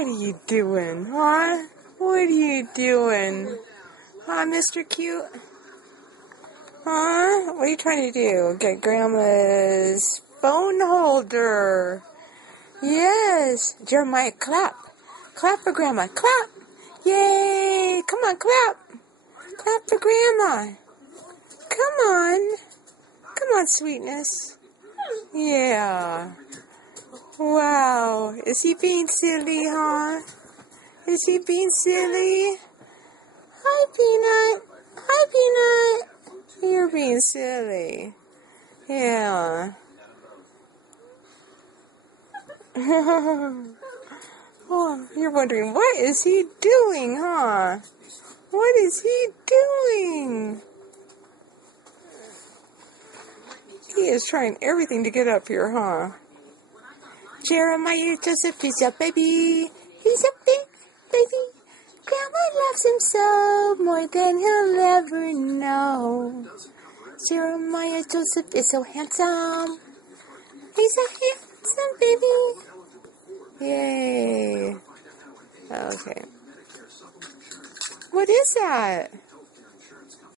What are you doing, huh? What are you doing? Huh, Mr. Cute? Huh? What are you trying to do? Get Grandma's phone holder. Yes. Jeremiah, clap. Clap for Grandma. Clap. Yay. Come on, clap. Clap for Grandma. Come on. Come on, sweetness. Yeah. Wow. Is he being silly, huh? Is he being silly? Hi, Peanut. Hi, Peanut. You're being silly. Yeah. Oh, you're wondering, what is he doing, huh? What is he doing? He is trying everything to get up here, huh? Jeremiah Joseph is a baby. He's a big baby. Grandma loves him so, more than he'll ever know. Jeremiah Joseph is so handsome. He's a handsome baby. Yay. Okay. What is that?